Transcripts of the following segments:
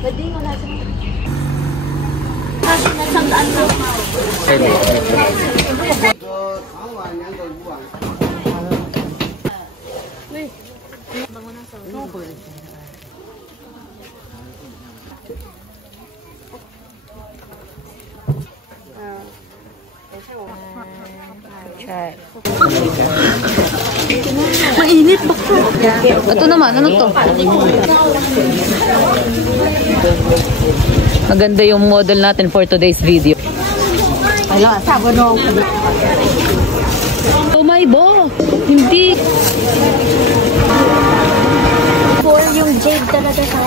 Pwede nga natin. Nasang daan na. Mainit ba? Ito naman, ano to? Maganda yung model natin for today's video. Ayun, sabo no. Oh my bo! Hindi! For yung jade talaga sa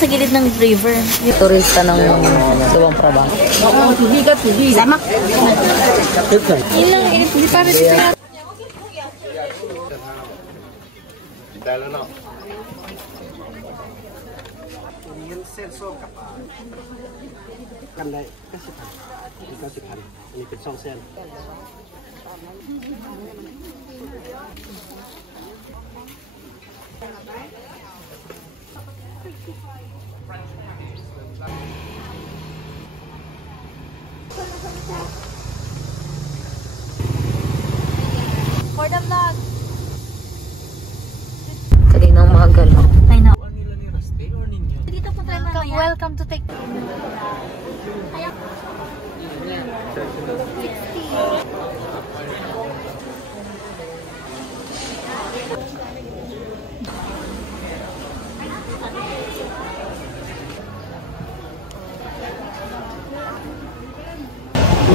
sa gilid ng river. Turista ng Subang Prabang. Oo, hindi ka tuloy. Sama. Ilang, hindi pa rin siya. Dalo na. Kanday, kasipan. Ini pitsong sen. For the vlog. Kaninang magal. I know. Dito po tayo mamaya. Welcome to take.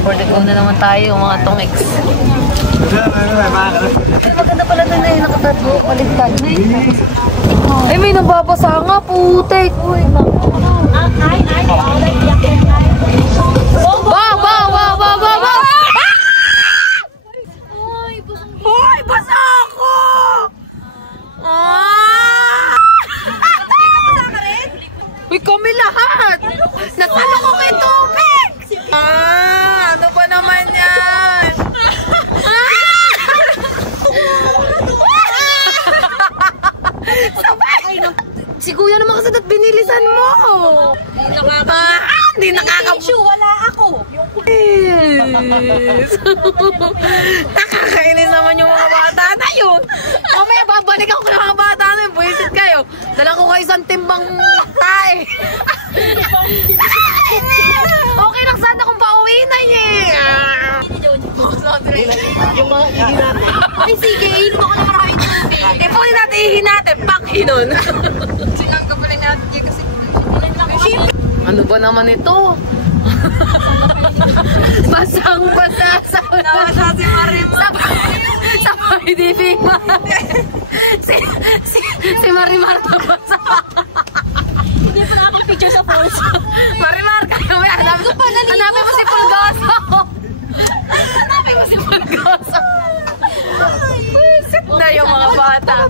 For the go na naman tayo, mga tongix. Maganda pala na yun, nakatatlo, baligtad. Ay, may nababasa nga, putek. Ba! Hoy, basa ako! Uy, kami lahat! Natalo ko kay tubig! Ano ba naman yan? Sabay! Si kuya naman kasi dapat binilisan mo! Hindi nakaka-tissue, wala ako! Nakakainis naman yung mga bata na yun! Mamaya babalik ako ng mga bata na yun, buwisit kayo! Dala ko kayo isang timbang tae! Okay lang sana kung pauwi na niya! Yung mga ihi natin. Ay sige, inom ako ng maraming tubig. Ipunin natin, ihi natin, pang-inon! Sinang ka pala natin kasi Ano ba naman ito? Basang-basa sa nabasa si Marimar. Sa Pagdibigma. Si Marimar nabasa. Hindi pa ako picture sa falls. Marimar, kayo ba? Hanapin mo si Pulgoso. Hanapin mo si Pulgoso. Sit na yung mga bata.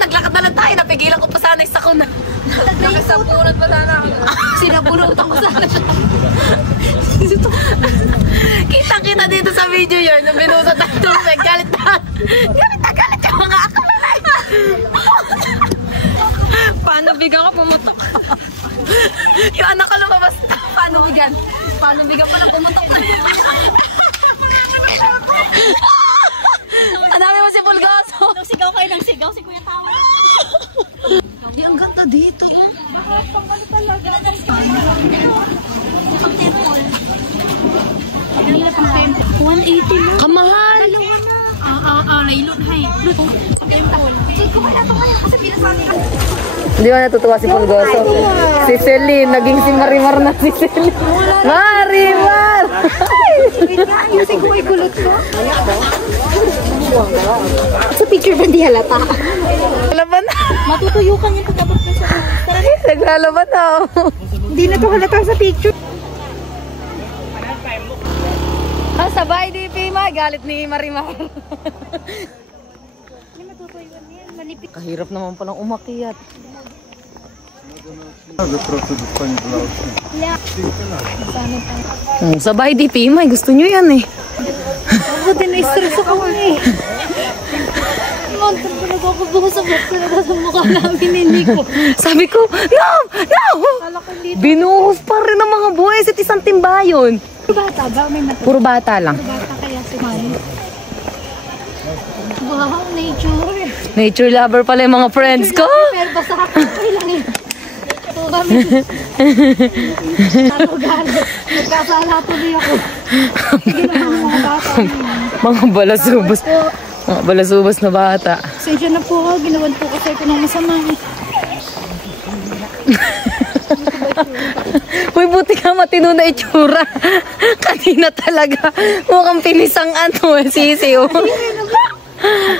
Naglakad na lang tayo, napigilan ko pa sana isa ko na. Nakasabunan pa sana ako. Sinabunutan ko sana siya. Kitang-kita dito sa video yun, nung binutot ang tubig. Galit yung mga akalay. Paano bigang ka pumutok? Yung anak ko lumabas. Paano bigan pa lang pumutok? Hanapin mo si Pulgoso. Sigaw kayo ng sigaw si Kuya Tawa. Di, ang ganda dito. Lahat pang ano pala. Ganda rin pang temple. Kanina pang temple. 180 mo. Kamahal. Dalawa na. Laylon. Hay. Temple. Sige ko wala to kaya kasi pinasabi ka. Hindi ba natutuwa si Pulgoso? Si Celine. Naging si Marimar na si Celine. Marimar! Kasi ko ay kulot ko. Sa picture ba di halata? Laban na. Matutuyukan yung pagkabot ko sa Naglalaban na. Hindi na to halata sa picture. Sabay di Pima. Galit ni Marimar. Hindi matutuyukan yan. Malipit. Kahirap naman palang umakyat. Sabay di Pimay, gusto nyo yan eh. Ako din na-stress ako eh. Montar ko nagkakabusabot ko na sa mukha namin hindi ko. Sabi ko, no! No! Binuhos pa rin ng mga buhay sa isang timbayon. Puro bata ba? May mata. Puro bata lang. Puro bata kaya si Mami. Wow, nature. Nature lover pala yung mga friends ko. Pero basta okay lang yun. So kami. Ako gano'n. Nagkasala tuloy ako. Sige naman mga bata. Mga balasubos. Mga balasubos na bata. Sensya na po ako. Ginawan po kasi ko ng masama. Uy, buti ka matino na itsura. Kanina talaga. Mukhang pinisang sisiw.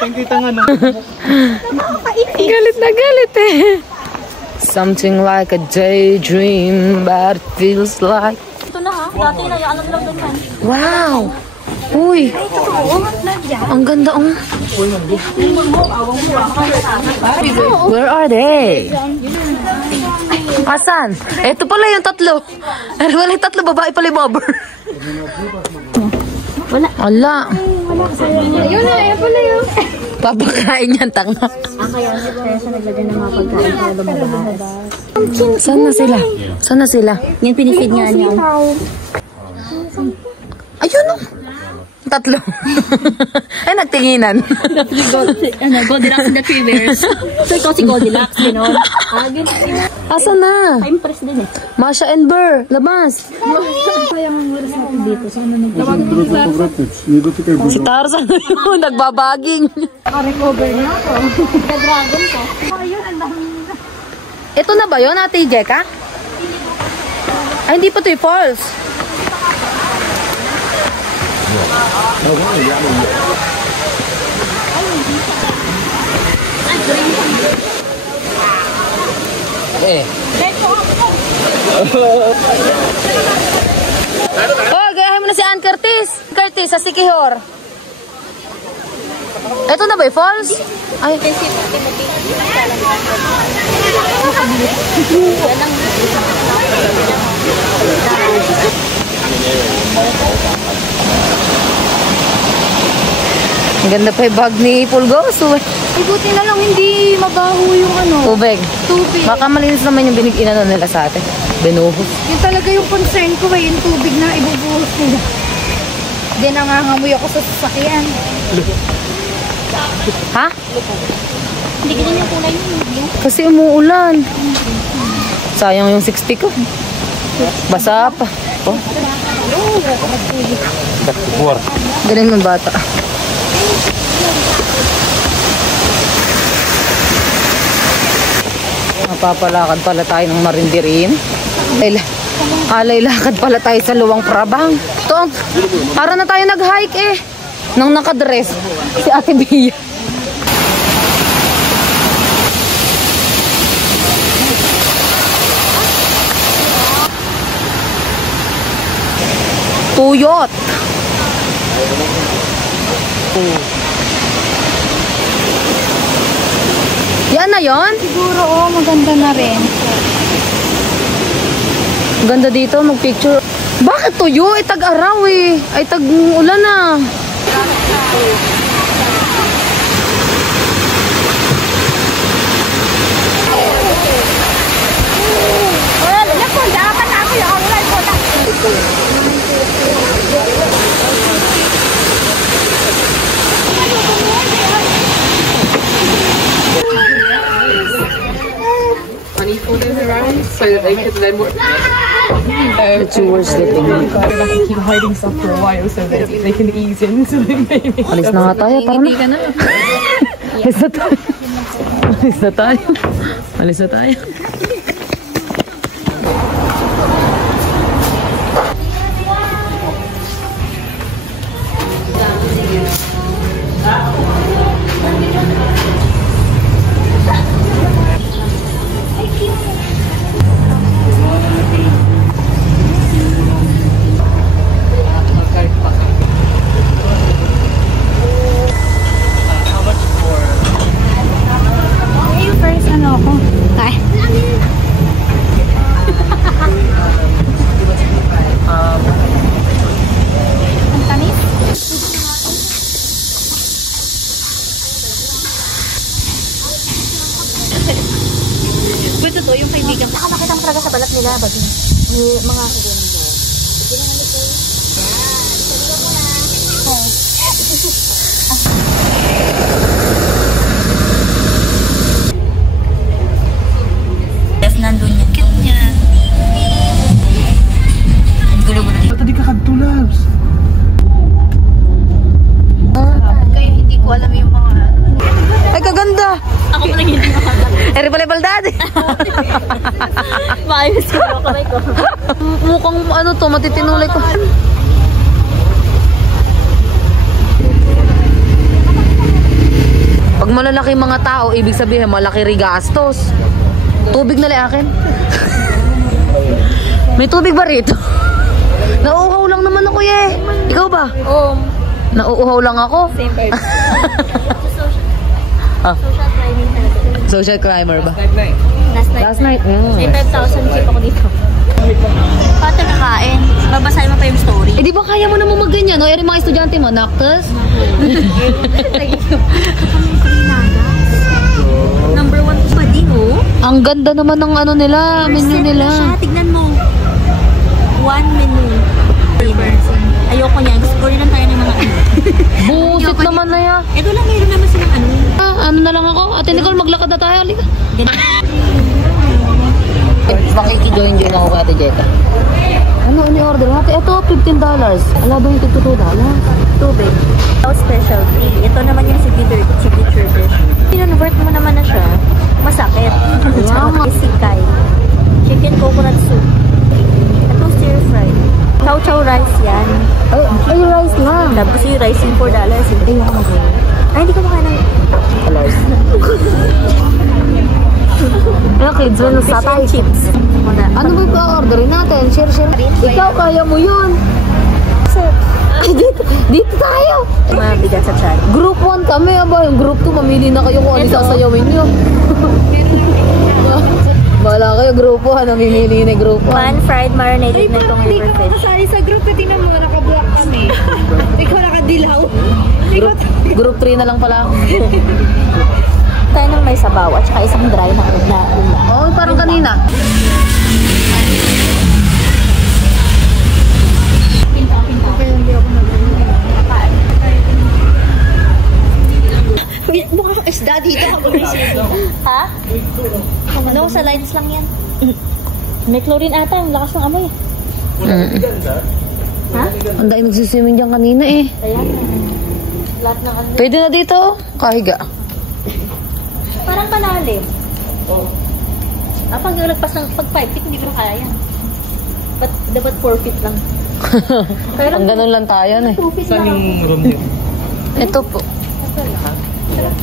Kita nga no. Galit na galit eh. Something like a daydream, but it feels like... Ito na ha. Dati na alam lang doon man. Wow! Uy! Ang ganda oh. Where are they? Asan? Eto pala yung tatlo. Pero wala yung tatlo, babae pala yung bobber. Wala. Ala. Yun na, yun pala yun. Papakain yan, tanga. Kaya siya naglagay ng mga pagkain para lumabas. Saan na sila? Saan na sila? Yan pinifeed nga niya. Ayun oh. Tatlo. Ay, nagtinginan. Goldilocks and the Three Bears. So, ikaw si Goldilocks, gano'n. Asan na? Pa-impress din eh. Masha and Burr, labas. Kaya ang oras natin dito. Sana nag-recover Si Tarzan yun, nagbabaging. na ako. Nag-dragon ko. Ayun, ang dami. Ito na ba yun, Ate Jeka? Ay, hindi pa ito yung falls. Oh, gayahin mo na si Ann Curtis. Curtis, sa Sikihor. Ito na ba yung falls? Ay. Ang ganda pa yung bag ni Pulgoso. Ay, buti na lang hindi mabaho yung ano. Tubig. Tubig. Baka malinis naman yung inano nila sa atin. Binuhos. Yun talaga yung concern ko yung tubig na ibubuhos nila. Hindi nangangamoy ako sa sasakyan. Ha? Hindi ganyan yung kulay yun. Kasi umuulan. Sayang yung 60 ko. Basa pa. Oh. Galing ng bata. Mapapalakad pala tayo ng Marindirin. Alay lakad pala tayo sa Luwang Prabang. Ito, para na tayo nag-hike eh. Nang nakadress. Si Ate Bia. Tuyot. Yan na yon? Siguro, maganda na rin. Ganda dito, mag-picture. Bakit tuyo? Ay tag-araw eh. Ay tag-ulan na. So that they could then The two were sleeping. keep hiding stuff for a while so that they can ease in. So they maybe. Alis na nga tayo. Para na. Alis na tayo. Alis na tayo. Alis na tayo. makita mo talaga sa balat nila, babi. May mga... Yes, nandun yan. Cute niya. Gulo-gulo. Ba't di ka kadtulabs? Kaya hindi ko alam yung mga... Ay, kaganda! Ako pa lang hindi makakala. Eri dati. Maayos ko ako kamay ko. Mukhang ano to, matitinulay ko. Pag malalaki mga tao, ibig sabihin malaki rigastos. Tubig na lang akin. May tubig ba rito? Nauuhaw lang naman ako eh. Ikaw ba? Oo. Nauuhaw lang ako. Same person. Ah. Social climbing talaga. Social climber ba? Last night. Last night? May 5,000 keep ako dito. Pati kakain. Babasahin mo pa yung story. Eh di ba kaya mo naman magganyan? No? Eri mga estudyante mo, naktas? Number 1 pa din, oh. Ang ganda naman ng ano nila, menu nila. Siya, tignan mo. 1 menu. Ayoko niyan. Score lang tayo ng mga ano. Busit naman na yan. Ito lang, mayroon naman silang ano. Ano na lang ako? Ate Nicole, maglakad na tayo. Halika. Makikijoin-join ako kay Ate Jeka. Ano order natin? Ito, $15. Ala ba yung $2? Tubig. Out specialty. Ito naman yung signature dish. Kinonvert mo naman na siya. Masakit. Wow. Isikay. Chicken coconut soup. Ito stir fry. Chow chow rice yan. Ay, rice lang. Tapos yung rice yung $4. Ay, hindi ko makain ng $4. Ano kids, ano sa tayo? chips. Ano ba yung pa-orderin natin? Share. Ikaw, kaya mo yun. Dito tayo. Mabigat sa chan. Group 1 kami, aba. Yung group 2, mamili na kayo kung ano Ito. sasayawin nyo. Bahala kayo, group 1. Namimili na yung group 1. Pan-fried marinated na itong river fish. Kasali sa group na tingnan mo, naka-block kami. Ikaw nakadilaw. Group 3 na lang pala ako. Tayo nang may sabaw at saka isang dry na ulam. Oo, parang kanina. Mukha kang isda dito. Ha? Ano, sa lines lang yan. May chlorine ata, ang lakas ng amoy. Ha? Ang dahil nagsiswimming dyan kanina eh. Ayan. Lahat ng ano. Pwede na dito, kahiga. Parang malalim. Pag nagpas ng pag 5 feet, hindi ko na kaya yan. Dapat 4 feet lang. Pero Ang ganun lang tayo eh. 2 feet Saan lang. yung room niyo? Ito po. Ito lang.